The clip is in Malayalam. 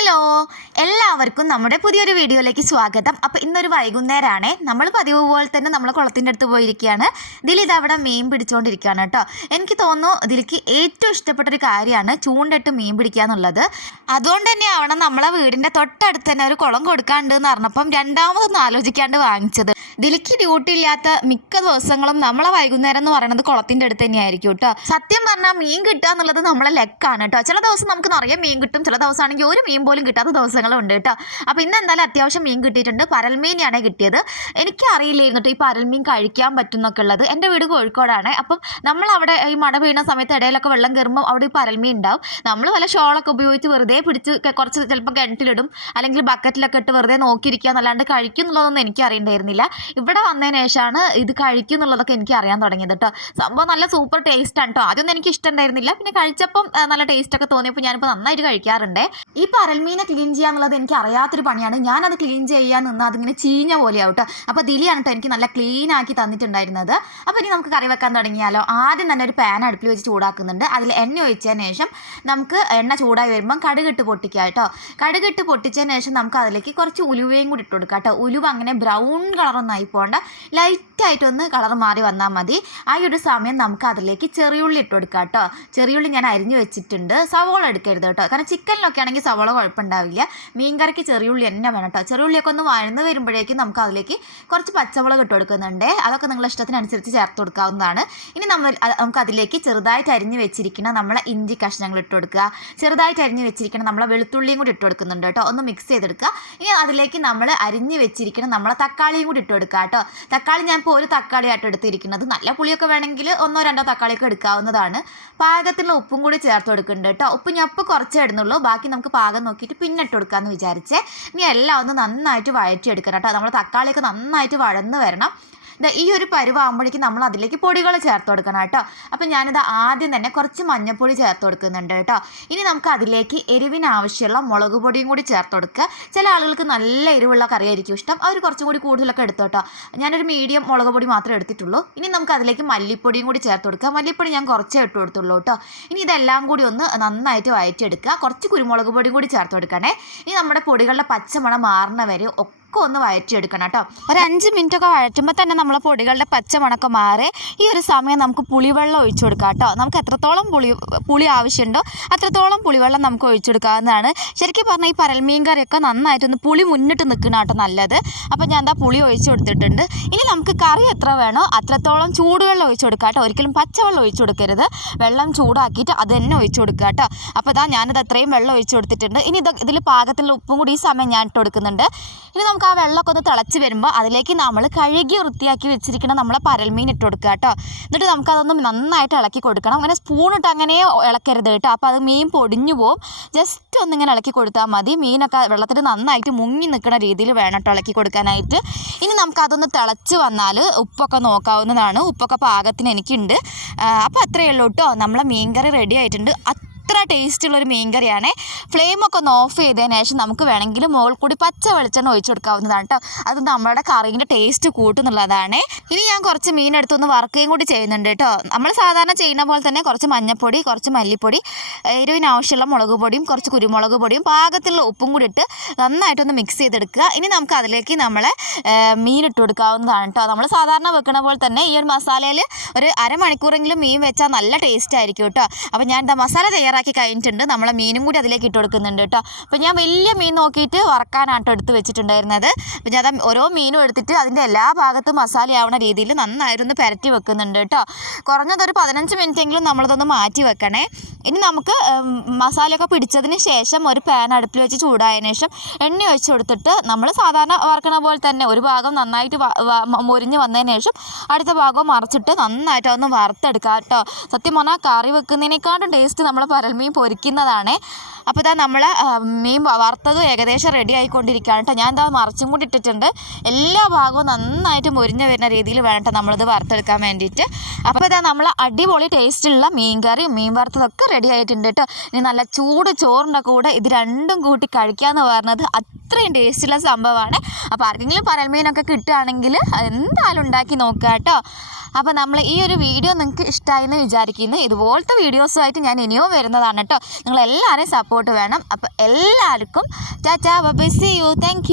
ഹലോ എല്ലാവർക്കും നമ്മുടെ പുതിയൊരു വീഡിയോയിലേക്ക് സ്വാഗതം. അപ്പോൾ ഇന്നൊരു വൈകുന്നേരമാണ് നമ്മൾ പതിവ് പോലെ തന്നെ നമ്മൾ കുളത്തിന്റെ അടുത്ത് പോയിരിക്കുകയാണ്. ദിലിത് അവിടെ മീൻ പിടിച്ചുകൊണ്ടിരിക്കുകയാണ് കേട്ടോ. എനിക്ക് തോന്നുന്നു ദിലിക്ക് ഏറ്റവും ഇഷ്ടപ്പെട്ട ഒരു കാര്യമാണ് ചൂണ്ടിട്ട് മീൻ പിടിക്കുക എന്നുള്ളത്. അതുകൊണ്ട് തന്നെ നമ്മളെ വീടിന്റെ തൊട്ടടുത്ത് തന്നെ ഒരു കുളം കൊടുക്കാണ്ട് എന്ന് പറഞ്ഞപ്പം രണ്ടാമതൊന്നും ആലോചിക്കാണ്ട് വാങ്ങിച്ചത്. ദിലിക്ക് ഡ്യൂട്ടി ഇല്ലാത്ത മിക്ക ദിവസങ്ങളും നമ്മളെ വൈകുന്നേരം എന്ന് പറയുന്നത് കുളത്തിന്റെ അടുത്ത് തന്നെയായിരിക്കും കേട്ടോ സത്യം പറഞ്ഞാൽ മീൻ കിട്ടുക എന്നുള്ളത് നമ്മളെ ലെക്കാണ് കേട്ടോ ചില ദിവസം നമുക്ക് നിറയെ മീൻ കിട്ടും. ചില ദിവസമാണെങ്കിൽ ഒരു മീൻ പോലും കിട്ടാത്ത ദിവസങ്ങളും ഉണ്ട് കേട്ടോ അപ്പോൾ ഇന്ന് എന്തായാലും അത്യാവശ്യം മീൻ കിട്ടിയിട്ടുണ്ട്. പരൽമീനെയാണ് കിട്ടിയത്. എനിക്ക് അറിയില്ലായിരുന്നു കേട്ടോ ഈ പരൽമീൻ കഴിക്കാൻ പറ്റുന്നൊക്കെ ഉള്ളത്. എന്റെ വീട് കോഴിക്കോടാണ്. അപ്പം നമ്മൾ അവിടെ ഈ മട വീണ സമയത്ത് ഇടയിലൊക്കെ വെള്ളം കയറുമ്പോൾ അവിടെ ഈ പരൽമീൻ ഉണ്ടാവും. നമ്മൾ വല്ല ഷോളൊക്കെ ഉപയോഗിച്ച് വെറുതെ പിടിച്ച് കുറച്ച് ചിലപ്പോൾ കിണറ്റിലിടും. അല്ലെങ്കിൽ ബക്കറ്റിലൊക്കെ ഇട്ട് വെറുതെ നോക്കിയിരിക്കുക എന്നല്ലാണ്ട് കഴിക്കും എന്നുള്ളതൊന്നും എനിക്ക് അറിയണ്ടായിരുന്നില്ല ഇവിടെ വന്നതിന് ശേഷമാണ് ഇത് കഴിക്കും എന്നുള്ളതൊക്കെ എനിക്ക് അറിയാൻ തുടങ്ങിയത് കേട്ടോ സംഭവം നല്ല സൂപ്പർ ടേസ്റ്റ് ആണ് കേട്ടോ ആദ്യമൊന്നും എനിക്ക് ഇഷ്ടമുണ്ടായിരുന്നില്ല. പിന്നെ കഴിച്ചപ്പം നല്ല ടേസ്റ്റ് ഒക്കെ തോന്നിയപ്പോൾ ഞാനിപ്പോൾ നന്നായിട്ട് കഴിക്കാറുണ്ട്. ഈ പരൽമീനെ ക്ലീൻ ചെയ്യുക എന്നുള്ളത് എനിക്ക് അറിയാത്തൊരു പണിയാണ്. ഞാനത് ക്ലീൻ ചെയ്യാൻ നിന്ന് അതിങ്ങനെ ചീഞ്ഞ പോലെയാവും കേട്ടോ അപ്പോൾ ദിലിയാണ് കേട്ടോ എനിക്ക് നല്ല ക്ലീൻ ആക്കി തന്നിട്ടുണ്ടായിരുന്നത്. അപ്പോൾ ഇനി നമുക്ക് കറി വെക്കാൻ തുടങ്ങിയാലോ? ആദ്യം തന്നെ ഒരു പാൻ അടുപ്പിൽ വെച്ച് ചൂടാക്കുന്നുണ്ട്. അതിൽ എണ്ണ ഒഴിച്ചതിന് ശേഷം നമുക്ക് എണ്ണ ചൂടായി വരുമ്പം കടുകിട്ട് പൊട്ടിക്കുക കേട്ടോ കടുകിട്ട് പൊട്ടിച്ചതിന് ശേഷം നമുക്ക് അതിലേക്ക് കുറച്ച് ഉലുവയും കൂടി ഇട്ട് കൊടുക്കാം കേട്ടോ ഉലുവ അങ്ങനെ ബ്രൗൺ കളറൊന്നും ആയി പോകണ്ട. ലൈറ്റായിട്ടൊന്ന് കളർ മാറി വന്നാൽ മതി. ആ ഒരു സമയം നമുക്ക് അതിലേക്ക് ചെറിയുള്ളി ഇട്ട് കൊടുക്കുക കേട്ടോ ചെറിയുള്ളി ഞാൻ അരിഞ്ഞു വെച്ചിട്ടുണ്ട്. സവോള എടുക്കരുത് കേട്ടോ കാരണം ചിക്കനിലൊക്കെ ആണെങ്കിൽ സവോള കുഴപ്പമുണ്ടാവില്ല. മീൻകറിക്ക് ചെറിയുള്ളി തന്നെ വേണം കേട്ടോ ചെറിയുള്ളിയൊക്കെ ഒന്ന് വഴന്ന് വരുമ്പോഴേക്കും നമുക്ക് അതിലേക്ക് കുറച്ച് പച്ചമുളക് ഇട്ട് കൊടുക്കുന്നുണ്ട്. അതൊക്കെ നിങ്ങളുടെ ഇഷ്ടത്തിനനുസരിച്ച് ചേർത്ത് കൊടുക്കാവുന്നതാണ്. ഇനി നമ്മൾ നമുക്ക് അതിലേക്ക് ചെറുതായിട്ട് അരിഞ്ഞ് വെച്ചിരിക്കുന്ന നമ്മളെ ഇഞ്ചി കഷ്ണങ്ങൾ ഇട്ട് കൊടുക്കുക. ചെറുതായിട്ട് അരിഞ്ഞ് വെച്ചിരിക്കുന്ന നമ്മളെ വെളുത്തുള്ളിയും കൂടി ഇട്ട് കൊടുക്കുന്നുണ്ട് കേട്ടോ ഒന്ന് മിക്സ് ചെയ്തെടുക്കുക. ഇനി അതിലേക്ക് നമ്മൾ അരിഞ്ഞ് വെച്ചിരിക്കുന്ന നമ്മളെ തക്കാളിയും കൂടി ഇട്ട് കൊടുക്കുക. കേട്ടോ തക്കാളി ഞാൻ ഇപ്പോൾ ഒരു തക്കാളിയായിട്ട് എടുത്തിരിക്കുന്നത്. നല്ല പുളിയൊക്കെ വേണമെങ്കിൽ ഒന്നോ രണ്ടോ തക്കാളിയൊക്കെ എടുക്കാവുന്നതാണ്. പാകത്തിലുള്ള ഉപ്പും കൂടി ചേർത്ത് കൊടുക്കുന്നുണ്ട് കേട്ടോ. ഉപ്പ് ഞാൻ ഇപ്പോൾ കുറച്ചേ ഇടുന്നുള്ളൂ. ബാക്കി നമുക്ക് പാകം നോക്കിയിട്ട് പിന്നെ ഇട്ട് കൊടുക്കാമെന്ന് വിചാരിച്ചേ. ഇനി എല്ലാം ഒന്ന് നന്നായിട്ട് വഴറ്റിയെടുക്കണം കേട്ടോ. നമ്മൾ തക്കാളിയൊക്കെ നന്നായിട്ട് വഴന്ന് വരണം. ഈ ഒരു പരുവാകുമ്പോഴേക്കും നമ്മൾ അതിലേക്ക് പൊടികൾ ചേർത്ത് കൊടുക്കണം കേട്ടോ. അപ്പം ഞാനിത് ആദ്യം തന്നെ കുറച്ച് മഞ്ഞൾപ്പൊടി ചേർത്ത് കൊടുക്കുന്നുണ്ട് കേട്ടോ. ഇനി നമുക്ക് അതിലേക്ക് എരിവിന് ആവശ്യമുള്ള മുളക് പൊടിയും കൂടി ചേർത്ത് കൊടുക്കുക. ചില ആളുകൾക്ക് നല്ല എരിവുള്ള കറിയായിരിക്കും ഇഷ്ടം. അവർ കുറച്ചും കൂടി കൂടുതലൊക്കെ എടുത്തു കേട്ടോ. ഞാനൊരു മീഡിയം മുളക് പൊടി മാത്രമേ എടുത്തിട്ടുള്ളൂ. ഇനി നമുക്ക് അതിലേക്ക് മല്ലിപ്പൊടിയും കൂടി ചേർത്ത് കൊടുക്കുക. മല്ലിപ്പൊടി ഞാൻ കുറച്ചേ ഇട്ട് കൊടുത്തുള്ളൂ കേട്ടോ. ഇനി ഇതെല്ലാം കൂടി ഒന്ന് നന്നായിട്ട് വഴറ്റിയെടുക്കുക കുറച്ച് കുരുമുളക് പൊടിയും കൂടി ചേർത്ത് കൊടുക്കണേ. ഇനി നമ്മുടെ പൊടികളുടെ പച്ചമണം മാറുന്ന വരെ ഒക്കെ ഒന്ന് വഴറ്റിയെടുക്കണം കേട്ടോ. ഒരു അഞ്ച് മിനിറ്റ് ഒക്കെ വഴറ്റുമ്പോൾ തന്നെ നമ്മളെ പൊടികളുടെ പച്ചമണക്കം മാറി ഈ ഒരു സമയം നമുക്ക് പുളിവെള്ളം ഒഴിച്ചു കൊടുക്കാം കേട്ടോ. നമുക്ക് എത്രത്തോളം പുളി പുളി ആവശ്യമുണ്ടോ അത്രത്തോളം പുളിവെള്ളം നമുക്ക് ഒഴിച്ചു കൊടുക്കാവുന്നതാണ്. ശരിക്കും പറഞ്ഞാൽ ഈ പരൽമീൻ കറിയൊക്കെ നന്നായിട്ടൊന്ന് പുളി മുന്നിട്ട് നിൽക്കണം കേട്ടോ നല്ലത്. അപ്പോൾ ഞാൻ എന്താ പുളി ഒഴിച്ചു കൊടുത്തിട്ടുണ്ട്. ഇനി നമുക്ക് കറി എത്ര വേണോ അത്രത്തോളം ചൂടുവെള്ളം ഒഴിച്ചു കൊടുക്കാം കേട്ടോ. ഒരിക്കലും പച്ചവെള്ളം ഒഴിച്ചു കൊടുക്കരുത്. വെള്ളം ചൂടാക്കിയിട്ട് അത് തന്നെ ഒഴിച്ചു കൊടുക്കുക കേട്ടോ. അപ്പോൾ ഇതാ ഞാനിത് അത്രയും വെള്ളം ഒഴിച്ചു കൊടുത്തിട്ടുണ്ട്. ഇനി ഇത് ഇതിൽ പാകത്തിനുള്ള ഉപ്പും കൂടി ഈ സമയം ഞാൻ ഇട്ട് കൊടുക്കുന്നുണ്ട്. ഇനി നമുക്ക് ആ വെള്ളമൊക്കെ ഒന്ന് തിളച്ച് വരുമ്പോൾ അതിലേക്ക് നമ്മൾ കഴുകി വൃത്തിയാക്കി വെച്ചിരിക്കുന്ന നമ്മളെ പരൽമീൻ ഇട്ട് കൊടുക്കുക കേട്ടോ. എന്നിട്ട് നമുക്കതൊന്ന് നന്നായിട്ട് ഇളക്കി കൊടുക്കണം. അങ്ങനെ സ്പൂൺ ഇട്ട് അങ്ങനെ ഇളക്കരുത് കേട്ടോ. അപ്പോൾ അത് മീൻ പൊടിഞ്ഞു പോവും. ജസ്റ്റ് ഒന്നിങ്ങനെ ഇളക്കി കൊടുത്താൽ മതി. മീനൊക്കെ വെള്ളത്തിൽ നന്നായിട്ട് മുങ്ങി നിൽക്കുന്ന രീതിയിൽ വേണം കേട്ടോ ഇളക്കി കൊടുക്കാനായിട്ട്. ഇനി നമുക്ക് അതൊന്ന് തിളച്ച് വന്നാൽ ഉപ്പൊക്കെ നോക്കാവുന്നതാണ്. ഉപ്പൊക്കെ പാകത്തിന് എനിക്കുണ്ട്. അപ്പോൾ അത്രയേ ഉള്ളൂ കേട്ടോ. നമ്മളെ മീൻകറി റെഡി ആയിട്ടുണ്ട്. അത്ര ടേസ്റ്റുള്ള ഒരു മീൻകറിയാണ് ഫ്ലെയിമൊക്കെ ഒന്ന് ഓഫ് ചെയ്തതിന് ശേഷം നമുക്ക് വേണമെങ്കിൽ മുകളിൽ കൂടി പച്ച വെളിച്ചെണ്ണ ഒഴിച്ചു കൊടുക്കാവുന്നതാണ് കേട്ടോ അത് നമ്മുടെ കറീന്റെ ടേസ്റ്റ് കൂട്ടുന്നുള്ളതാണ്. ഇനി ഞാൻ കുറച്ച് മീൻ എടുത്തൊന്ന് വറുക്കുകയും കൂടി ചെയ്യുന്നുണ്ട് കേട്ടോ നമ്മൾ സാധാരണ ചെയ്യുന്ന പോലെ തന്നെ കുറച്ച് മഞ്ഞൾപ്പൊടി കുറച്ച് മല്ലിപ്പൊടി എരിവിന് ആവശ്യമുള്ള മുളക് പൊടിയും കുറച്ച് കുരുമുളക് പൊടിയും പാകത്തിലുള്ള ഉപ്പും കൂടി ഇട്ട് നന്നായിട്ടൊന്ന് മിക്സ് ചെയ്തെടുക്കുക. ഇനി നമുക്ക് അതിലേക്ക് നമ്മൾ മീൻ ഇട്ട് കൊടുക്കാവുന്നതാണ് കേട്ടോ നമ്മൾ സാധാരണ വെക്കുന്ന പോലെ തന്നെ ഈ ഒരു മസാലയിൽ ഒരു അരമണിക്കൂറെങ്കിലും മീൻ വെച്ചാൽ നല്ല ടേസ്റ്റ് ആയിരിക്കും കേട്ടോ അപ്പോൾ ഞാൻ മസാല തയ്യാറാക്കി കഴിഞ്ഞിട്ടുണ്ട്. നമ്മളെ മീനും കൂടി അതിലേക്ക് ഇട്ട് കൊടുക്കുന്നുണ്ട് കേട്ടോ. അപ്പോൾ ഞാൻ വലിയ മീൻ നോക്കിയിട്ട് വറക്കാനാട്ടോ എടുത്ത് വെച്ചിട്ടുണ്ടായിരുന്നത്. അപ്പോൾ ഞാൻ ഓരോ മീനും എടുത്തിട്ട് അതിന്റെ എല്ലാ ഭാഗത്തും മസാലയാവുന്ന രീതിയിൽ നന്നായിരുന്നു പുരട്ടി വെക്കുന്നുണ്ട് കേട്ടോ. കുറഞ്ഞതൊരു പതിനഞ്ച് മിനിറ്റെങ്കിലും നമ്മളതൊന്ന് മാറ്റി വെക്കണേ. ഇനി നമുക്ക് മസാലയൊക്കെ പിടിച്ചതിന് ശേഷം ഒരു പാൻ അടുപ്പിൽ വെച്ച് ചൂടായതിനു ശേഷം എണ്ണ ഒഴിച്ച് കൊടുത്തിട്ട് നമ്മൾ സാധാരണ വറക്കണ പോലെ തന്നെ ഒരു ഭാഗം നന്നായിട്ട് മൊരിഞ്ഞ് വന്നതിന് ശേഷം അടുത്ത ഭാഗം മറിച്ചിട്ട് നന്നായിട്ട് ഒന്ന് വറുത്തെടുക്കാം കേട്ടോ. സത്യം പറഞ്ഞാൽ കറി വെക്കുന്നതിനേക്കാളും ടേസ്റ്റ് നമ്മൾ പരൽമീൻ പൊരിക്കുന്നതാണ്. അപ്പോൾ ഇതാ നമ്മൾ മീൻ വറുത്തതും ഏകദേശം റെഡി ആയിക്കൊണ്ടിരിക്കുകയാണ് കേട്ടോ ഞാൻ എന്താ മറിച്ചും കൂടി ഇട്ടിട്ടുണ്ട്. എല്ലാ ഭാഗവും നന്നായിട്ട് മുരിഞ്ഞ് വരുന്ന രീതിയിൽ വേണം കേട്ടോ നമ്മളിത് വറുത്തെടുക്കാൻ വേണ്ടിയിട്ട്. അപ്പോൾ ഇതാ നമ്മൾ അടിപൊളി ടേസ്റ്റുള്ള മീൻ കറി മീൻ വറുത്തതൊക്കെ റെഡി ആയിട്ടുണ്ട് കേട്ടോ ഇനി നല്ല ചൂട് ചോറിന്റെ കൂടെ ഇത് രണ്ടും കൂട്ടി കഴിക്കുക എന്ന് പറഞ്ഞത് അത്രയും ടേസ്റ്റുള്ള സംഭവമാണ്. അപ്പോൾ ആർക്കെങ്കിലും പരൽ മീനൊക്കെ കിട്ടുകയാണെങ്കിൽ എന്തായാലും ഉണ്ടാക്കി നോക്കുക കേട്ടോ. അപ്പോൾ നമ്മൾ ഈ ഒരു വീഡിയോ നിങ്ങൾക്ക് ഇഷ്ടമായി എന്ന് വിചാരിക്കുന്നു. ഇതുപോലത്തെ വീഡിയോസുമായിട്ട് ഞാൻ ഇനിയോ വരുന്നതാണ് കേട്ടോ. നിങ്ങളെല്ലാവരെയും സപ്പോർട്ട് വേണം. അപ്പോൾ എല്ലാവർക്കും tata bye see you thank